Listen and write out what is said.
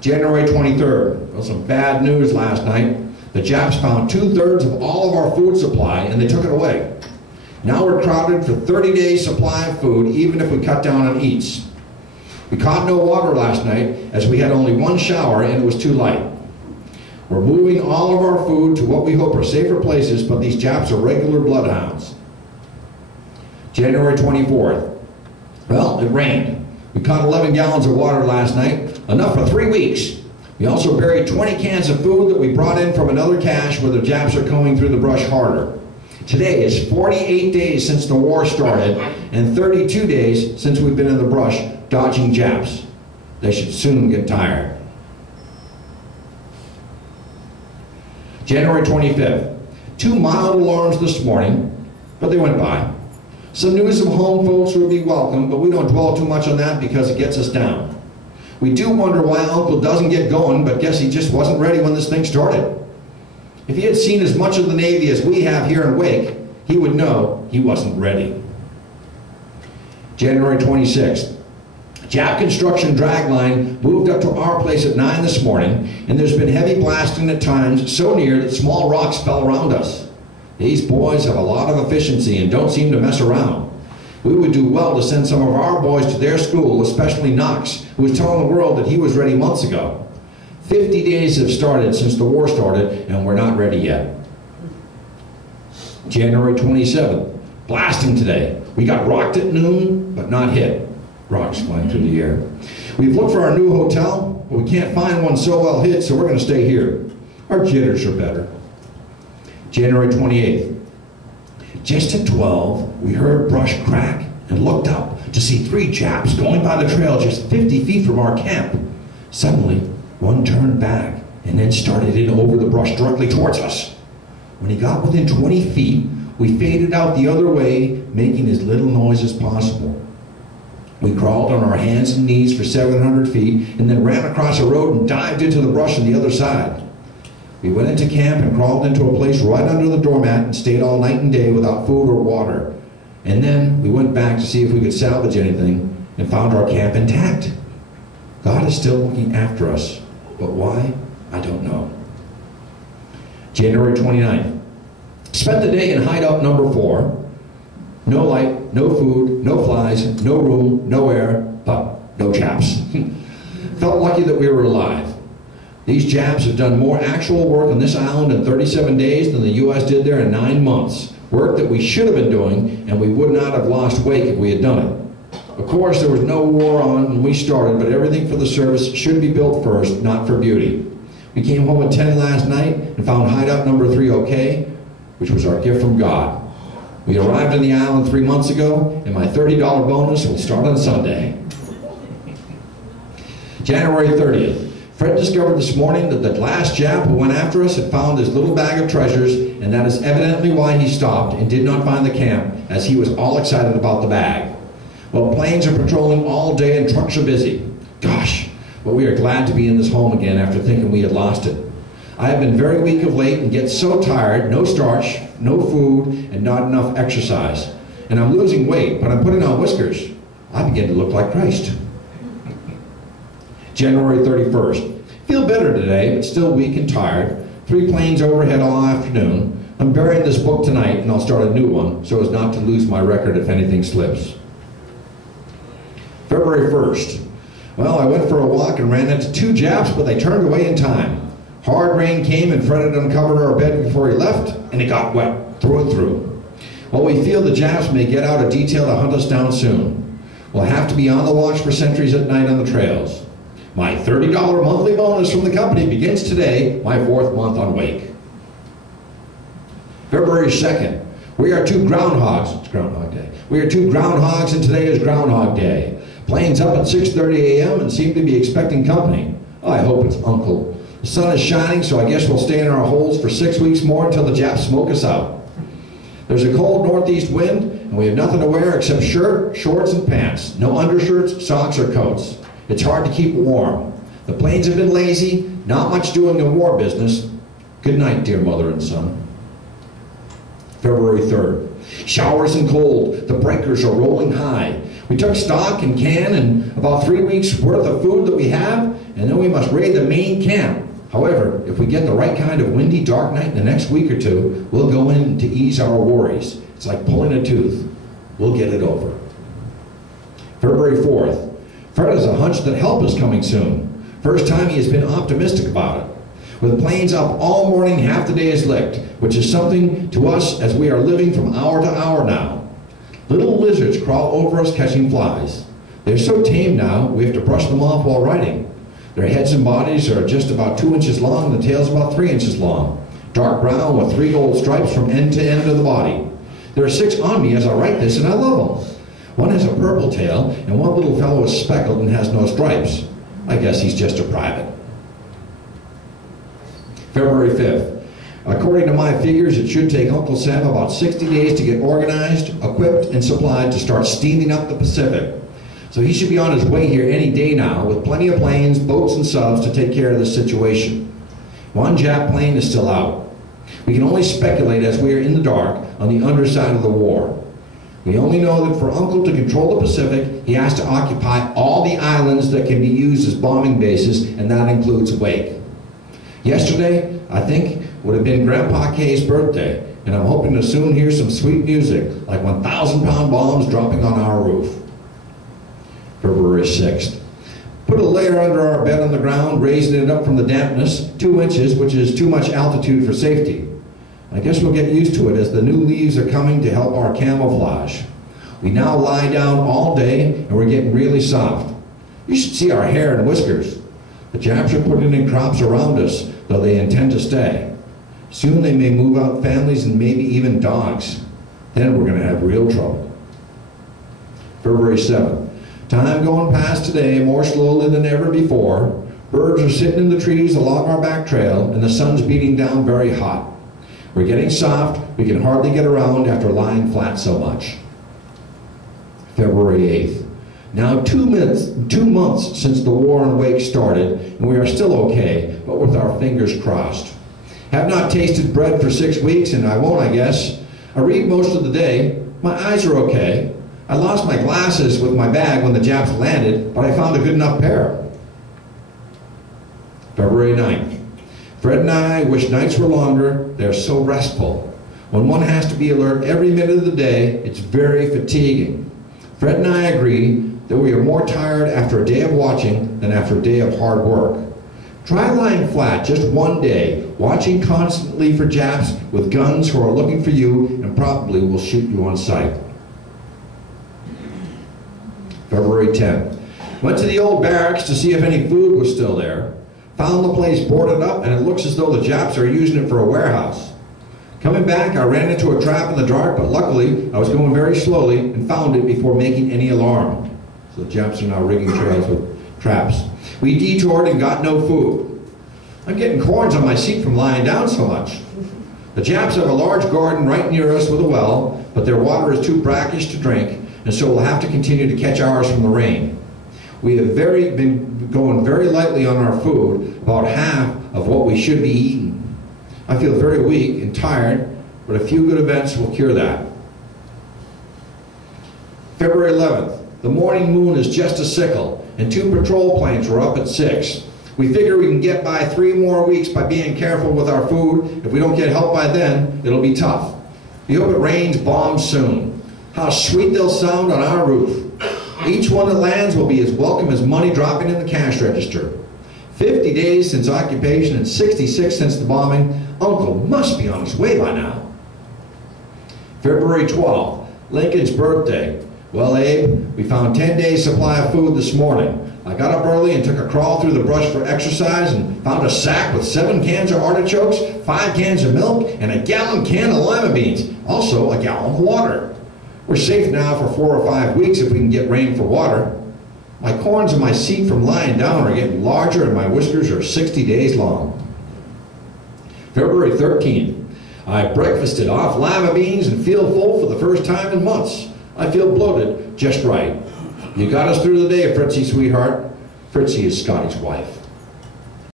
January 23rd. Well, some bad news last night. The Japs found 2/3 of all of our food supply and they took it away. Now we're crowded for 30 days supply of food, even if we cut down on eats. We caught no water last night as we had only one shower and it was too light. We're moving all of our food to what we hope are safer places, but these Japs are regular bloodhounds. January 24th. Well, it rained. We caught 11 gallons of water last night, enough for 3 weeks. We also buried 20 cans of food that we brought in from another cache where the Japs are combing through the brush harder. Today is 48 days since the war started and 32 days since we've been in the brush dodging Japs. They should soon get tired. January 25th. 2 mild alarms this morning, but they went by. Some news of home folks would be welcome, but we don't dwell too much on that because it gets us down. We do wonder why Uncle doesn't get going, but guess he just wasn't ready when this thing started. If he had seen as much of the Navy as we have here in Wake, he would know he wasn't ready. January 26th. Jap construction dragline moved up to our place at 9 this morning, and there's been heavy blasting at times so near that small rocks fell around us. These boys have a lot of efficiency and don't seem to mess around. We would do well to send some of our boys to their school, especially Knox, who was telling the world that he was ready months ago. 50 days have started since the war started, and we're not ready yet. January 27th. Blasting today. We got rocked at noon, but not hit. Rocks flying through the air. We've looked for our new hotel, but we can't find one so well hid, so we're going to stay here. Our jitters are better. January 28th. Just at 12, we heard brush crack and looked up to see 3 Japs going by the trail just 50 feet from our camp. Suddenly, one turned back and then started in over the brush directly towards us. When he got within 20 feet, we faded out the other way, making as little noise as possible. We crawled on our hands and knees for 700 feet and then ran across a road and dived into the brush on the other side. We went into camp and crawled into a place right under the doormat and stayed all night and day without food or water. And then we went back to see if we could salvage anything and found our camp intact. God is still looking after us, but why? I don't know. January 29th. Spent the day in hideout number 4. No light, no food, no flies, no room, no air, but no Japs. Felt lucky that we were alive. These Japs have done more actual work on this island in 37 days than the U.S. did there in 9 months. Work that we should have been doing, and we would not have lost Wake if we had done it. Of course, there was no war on when we started, but everything for the service should be built first, not for beauty. We came home at 10 last night and found hideout number 3 okay, which was our gift from God. We arrived on the island 3 months ago, and my $30 bonus will start on Sunday. January 30th. Fred discovered this morning that the last Jap who went after us had found his little bag of treasures, and that is evidently why he stopped and did not find the camp, as he was all excited about the bag. Well, planes are patrolling all day and trucks are busy. Gosh, but we are glad to be in this home again after thinking we had lost it. I have been very weak of late and get so tired, no starch, no food, and not enough exercise. And I'm losing weight, but I'm putting on whiskers. I begin to look like Christ. January 31st. Feel better today, but still weak and tired. 3 planes overhead all afternoon. I'm burying this book tonight, and I'll start a new one, so as not to lose my record if anything slips. February 1st. Well, I went for a walk and ran into 2 Japs, but they turned away in time. Hard rain came and Fred had uncovered our bed before he left, and it got wet through and through. Well, we feel the Japs may get out a detail to hunt us down soon. We'll have to be on the watch for sentries at night on the trails. My $30 monthly bonus from the company begins today, my 4th month on Wake. February 2nd. We are 2 groundhogs. It's Groundhog Day. We are 2 groundhogs, and today is Groundhog Day. Planes up at 6:30 a.m. and seem to be expecting company. I hope it's Uncle. The sun is shining, so I guess we'll stay in our holes for 6 weeks more until the Japs smoke us out. There's a cold northeast wind, and we have nothing to wear except shirt, shorts, and pants. No undershirts, socks, or coats. It's hard to keep warm. The planes have been lazy, not much doing the war business. Good night, dear mother and son. February 3rd. Showers and cold. The breakers are rolling high. We took stock and can and about 3 weeks worth of food that we have, and then we must raid the main camp. However, if we get the right kind of windy, dark night in the next week or two, we'll go in to ease our worries. It's like pulling a tooth. We'll get it over. February 4th. Fred has a hunch that help is coming soon. First time he has been optimistic about it. With planes up all morning, half the day is licked, which is something to us as we are living from hour to hour now. Little lizards crawl over us catching flies. They're so tame now, we have to brush them off while riding. Their heads and bodies are just about 2 inches long, and the tail's about 3 inches long. Dark brown with 3 gold stripes from end to end of the body. There are 6 on me as I write this, and I love them. One has a purple tail, and one little fellow is speckled and has no stripes. I guess he's just a private. February 5th. According to my figures, it should take Uncle Sam about 60 days to get organized, equipped, and supplied to start steaming up the Pacific. So he should be on his way here any day now, with plenty of planes, boats, and subs to take care of the situation. One Jap plane is still out. We can only speculate as we are in the dark on the underside of the war. We only know that for Uncle to control the Pacific, he has to occupy all the islands that can be used as bombing bases, and that includes Wake. Yesterday, I think, would have been Grandpa K's birthday, and I'm hoping to soon hear some sweet music, like 1,000-pound bombs dropping on our roof. February 6th. Put a layer under our bed on the ground, raising it up from the dampness, 2 inches, which is too much altitude for safety. I guess we'll get used to it as the new leaves are coming to help our camouflage. We now lie down all day, and we're getting really soft. You should see our hair and whiskers. The Japs are putting in crops around us, though they intend to stay. Soon they may move out families and maybe even dogs. Then we're going to have real trouble. February 7th. Time going past today more slowly than ever before. Birds are sitting in the trees along our back trail, and the sun's beating down very hot. We're getting soft. We can hardly get around after lying flat so much. February 8th. Now 2 months since the war in Wake started, and we are still okay, but with our fingers crossed. Have not tasted bread for 6 weeks, and I won't, I guess. I read most of the day. My eyes are okay. I lost my glasses with my bag when the Japs landed, but I found a good enough pair. February 9th. Fred and I wish nights were longer. They're so restful. When one has to be alert every minute of the day, it's very fatiguing. Fred and I agree that we are more tired after a day of watching than after a day of hard work. Try lying flat just one day, watching constantly for Japs with guns who are looking for you and probably will shoot you on sight. February 10th. Went to the old barracks to see if any food was still there. Found the place boarded up, and it looks as though the Japs are using it for a warehouse. Coming back, I ran into a trap in the dark, but luckily I was going very slowly and found it before making any alarm. So the Japs are now rigging trails with traps. We detoured and got no food. I'm getting corns on my seat from lying down so much. The Japs have a large garden right near us with a well, but their water is too brackish to drink, and so we'll have to continue to catch ours from the rain. We have been going very lightly on our food, about half of what we should be eating. I feel very weak and tired, but a few good events will cure that. February 11th. The morning moon is just a sickle, and 2 patrol planes were up at 6. We figure we can get by 3 more weeks by being careful with our food. If we don't get help by then, it'll be tough. We hope it rains bombs soon. How sweet they'll sound on our roof. Each one that lands will be as welcome as money dropping in the cash register. 50 days since occupation and 66 since the bombing. Uncle must be on his way by now. February 12th, Lincoln's birthday. Well, Abe, we found 10 days supply of food this morning. I got up early and took a crawl through the brush for exercise and found a sack with 7 cans of artichokes, 5 cans of milk, and a gallon can of lima beans. Also a gallon of water. We're safe now for 4 or 5 weeks if we can get rain for water. My corns on my seat from lying down are getting larger and my whiskers are 60 days long. February 13th. I breakfasted off lima beans and feel full for the first time in months. I feel bloated just right. You got us through the day, Fritzy, sweetheart. Fritzy is Scotty's wife.